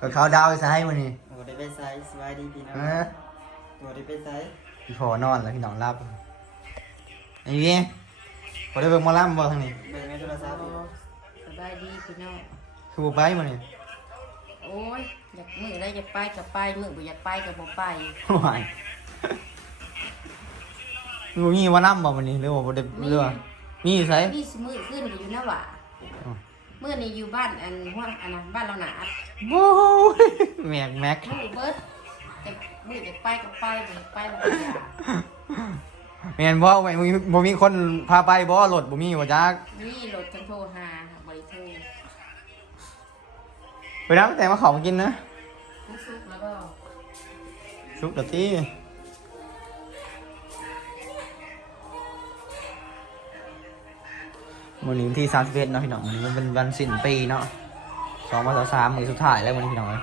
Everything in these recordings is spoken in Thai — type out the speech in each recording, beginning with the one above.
ก็เขาดาวไปซ้ายมันนี่โอ้ได้ไปไซส์สบายดีพี่น้องเออโอ้ได้ไปไซส์พี่พอนอนแล้วพี่น้องรับไอ้นี่พอได้เบิ่งหมอลำบ่ทางนี้ เบิ่งในโทรศัพท์สบายดีพี่น้อง คือบ่ไปมันนี่โอ้ยอยากมืออะไรอยากไปกับไปมือบ่อยากไปกับบ่ไปหวายมึงมีหมอลำบ่มันนี่หรือว่าบ่ได้หรือว่ามีอยู่ไสนี่สมือขึ้นก็อยู่นะหว่าอ๋อ เมื่อนี้อยู่บ้านอันห้วยอันนั้นบ้านเราหนาโอ้ยแม็กแม็ก มือเบิดจะมืออยากไปกับไปบ่อยากไปบ่อยากแม่นบ่บ่มีบ่มีคนพาไปบ่รถบ่มีบ่จักนี่รถจังโทรหาบริโทรไปนำแต่มาเขามากินนะรู้สึกแล้วก็ สุกดตี วันนี้วันที่31เนาะพี่น้องวันนี้มันเป็นวันสิ้นปีเนาะ2วันสามมื้อสุดท้ายแล้ววันนี้พี่น้องเอ้ย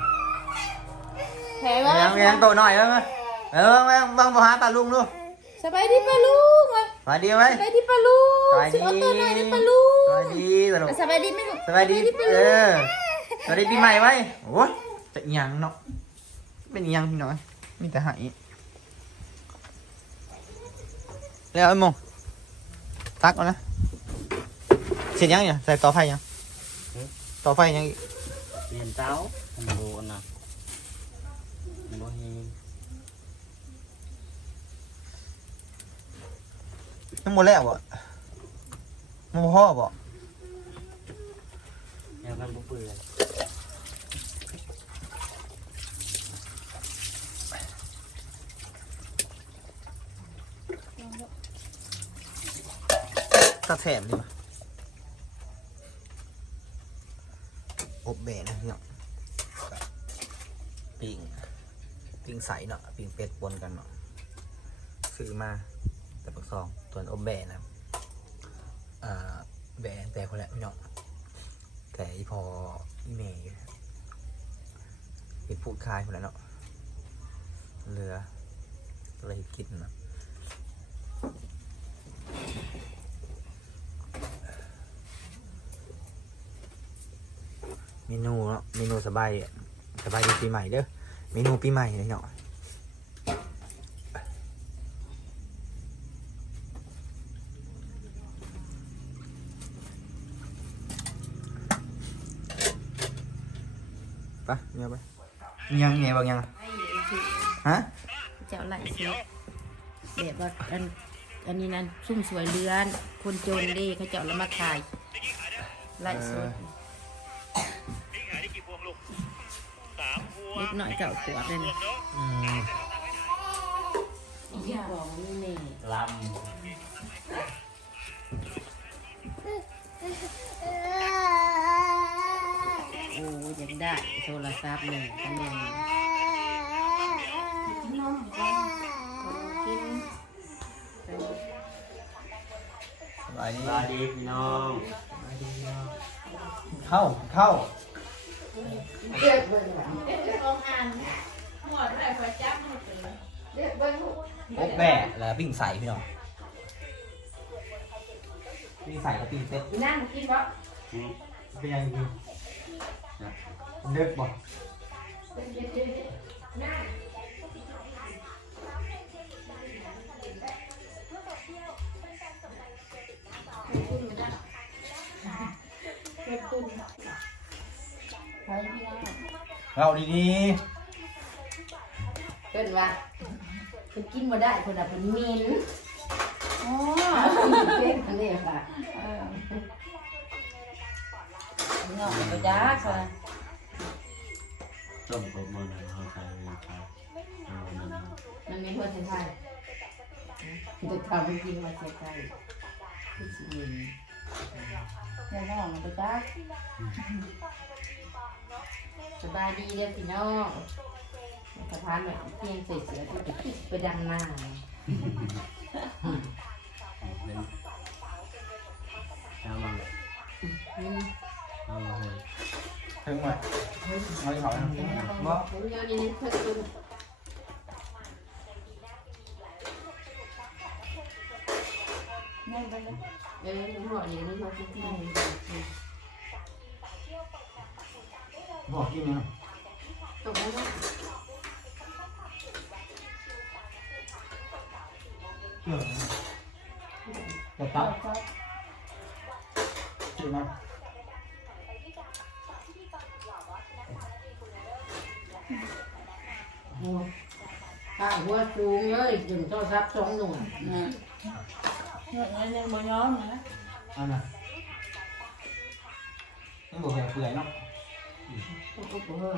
แพ้แม่ว่างแม่งโตหน่อยแล้วมั้ยเออแม่งบังบ่หาตาลุงดูสบายดีปะลุงวะสวัสดีไหมสบายดีปะลุงสบายดีสิเอาตัวหน่อยได้ปะลุงสวัสดีตลกสบายดีไหมลูกสวัสดีปะเอลุงอสวัสดีปีใหม่ไว้โอ้ยจะอิหยังเนาะเป็นอิหยังพี่น้อยมีแต่หายแล้วไอ้โมงตักเอานะ เสร็จยังเนี่ยใส่ต่อไฟยังต่อไฟยังอีกเปลี่ยนเต้ามันโดนนะมันโดนเฮงยังหมดแล้วบ่มันบ่พ่อบ่แนวกันบุเปื่อยตัดแถมดีป่ะ อบเบะนะพี่น้องปิ้งปิ้งใสเนาะปิ้งเป็ดปนกันเนาะซื้อมาแต่ปักซองส่วนอบเบะนะอ่าแบะแต่คนละพี่น้องแต่อีพออีเมย์เป็นผู้คายคนละเนาะเรืออะไรกินเนาะ เมนูเนาะเมนูสบายสบายดีปีใหม่เด้อเมนูปีใหม่เลยเนาะไปเงียบไปยังไงบางยังฮะเจ้าไหลสียแบบว่าอันอันนี้นั่นซุ่มสวยเรือน คนจนดีเขาเจ้าแล้วมาขายไหลสด นิดหน่อยเจ้าขวดเลยนะอืมอย่าบอกว่าไม่แน่ลโอ้อยากได้โทรศัพท์เลยกันเลยนมกินสบายดีำสบายดีพี่น้อง เข้าเข้า อบแบะแล้วปิ้งใส่พี่น้องปิ้งใส่กับปิ้งเซ็ตนั่งกินปะอืมเป็นยังไงเด็กบ่ ไปพี่น้องเราดีเพิ่นว่าเพิ่นกินบ่ได้เพิ่นน่ะเพิ่นเหม็นอ๋อเพิ่นอันนี้ค่ะเออพี่น้องบ่จักว่าต้มกบมันเขาใส่ไปใส่เอามันมันไม่ควรจะใช่จะทำจริงมาเสียใจคือสิเหม็นพี่น้องบ่จัก สบายดีเด้อพี่น้องสะพานแบบเพียงใส่เสื้อที่ไปคิดไปดังหน้าเป็นเอามาอืมเอามาให้ๆถึงไหมไม่เขาบ่ผมยวนี้เพิ่นกินนั่ไปเลยเออหนูหอนี่หนูชอบกินที่นี่บอกกินไหนะเขางหัวสูงเลยจนโทรศัพท์ สองหน่วยนะเนี่ยมันยังบ่ย้อมนะอันน่ะต้องบอกแบบเปื่อ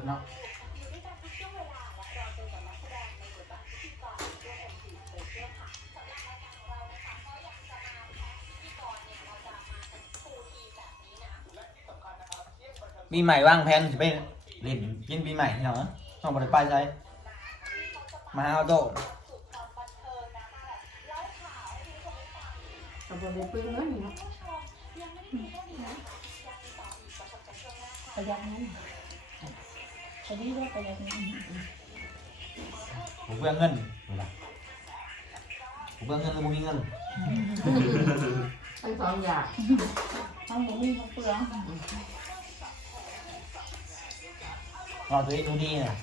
ยเนาะโอ้โหเฮ้ยที่ไหนอยู่ ปีใหม่ว่างแผนจะไปเล่นกินปีใหม่เนาะต้องบริไปใจมาเอาโตะเอาไปเลยปืนเงินเนาะประหยัดเงินอันนี้ได้ประหยัดเงินผมเพื่อเงินเวลาผมเพื่อเงินหรือผมมีเงินทั้งสองอย่างทั้งบ่มีทั้งเปลือง รอตัวเองดูดีนะ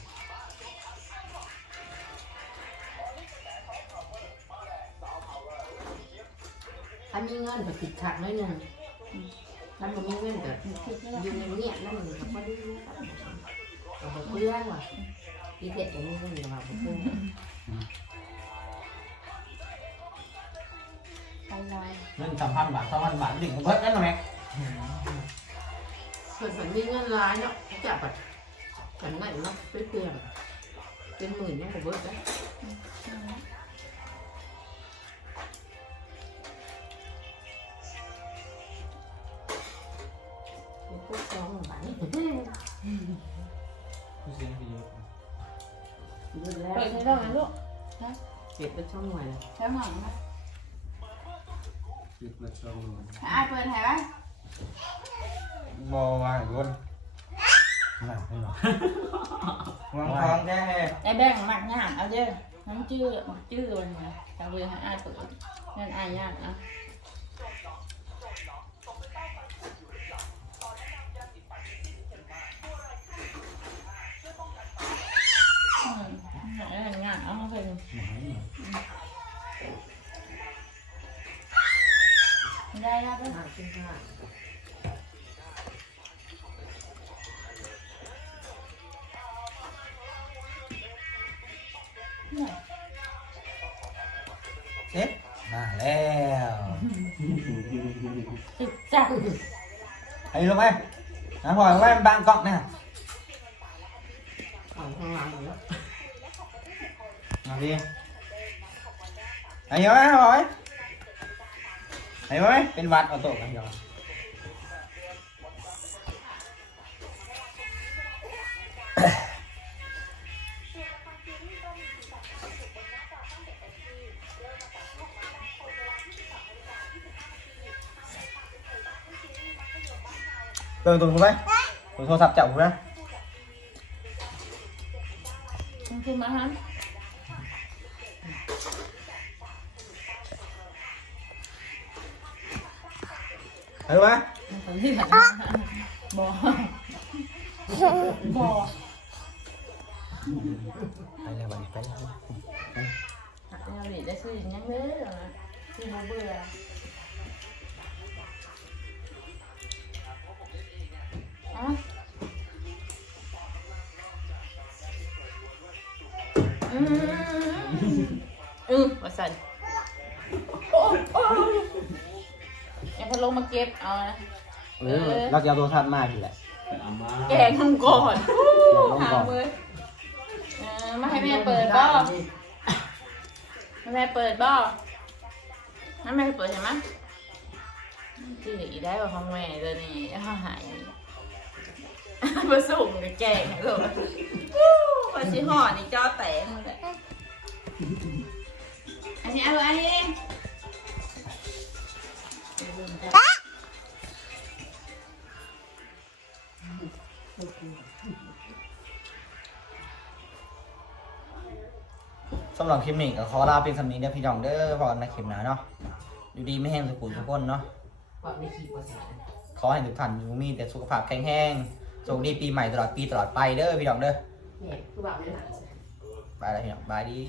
ถ้ามีเงินก็ติดขัดหน้อยหนึ่งถ้าไม่มีเงินก็คิดไม่ได้อยู่ในเงียบนั่นมันก็ไม่ได้รู้กันเอาไปเพื่อนว่ะพี่เด็กอย่างนี้ก็มีมาเพื่อนไปลายเงินสามพันบาทสองพันบาทดิ่งกับเบิร์ดนั่นหรอแม็กเพื่อนผมมีเงินร้ายเนาะจับแบบฉันเงินเนาะไปเปลี่ยนเป็นหมื่นยังกว่าเบิร์ดนะเป็นพวกจองไหวคือเสียงคือเยอะ เบิร์ดแล้วเปิดให้ได้ไหมลูกเก็บไปช่องหน่วยแค่หน่อยไนักไม่หรอวางท้องแค่ไอ้แบ่งหมักย่างเอ ปเลยได้แล้วก็ห้าสิบห้าเซ็ตมาแล้วติดจังไอ้ลงไหมน้ำพลอยไว้บางกล้องนะของข้างหลังอยู่แล้วมาดิไอ้ยังไงพลอยไอ้ไหมเป็นวัดเอาโต๊ะกันก่อน เติมตัวกูไหมตัวโทรศัพท์จับกูนะคุณคุณมาฮะเห็นไหม อบอไปเลยวันไปเลยเราหลีได้ซื้อยังเด้อนะซื้อโมเบื่ออะอืมอือมาสั่นโอ้โอ้ยังพอลงมาเก็บเอานะ เออเราจะเอาโทรศัพท์มาทีแหละเอามาแกงทำก่อนหามือเออมาให้แม่เปิดบ่ให้แม่เปิดบ่ให้แม่เปิดใช่ไหมจีอีได้ว่าของแม่ตัวนี้เขาหาย ผสมกับแกงเลยพอชิห่อนี่จอแตกหมดเลยอันนี้เอาอันนี้สำหรับคลิปนี้ก็ขอลาเป็นสำนี้เด้อพี่น้องเด้อพอกันในคลิปหน้าเนาะอยู่ดีไม่แห้งสุขุมทุกคนเนาะ ว่าไม่คิดว่าสิขอให้ทุกท่านอยู่มีแต่สุขภาพแข็งแรง โชคดีปีใหม่ตลอดปีตลอดไปเด้อพี่น้องเด้อเนี่ยคือว่าไม่หนักไปแล้วพี่น้องบายดี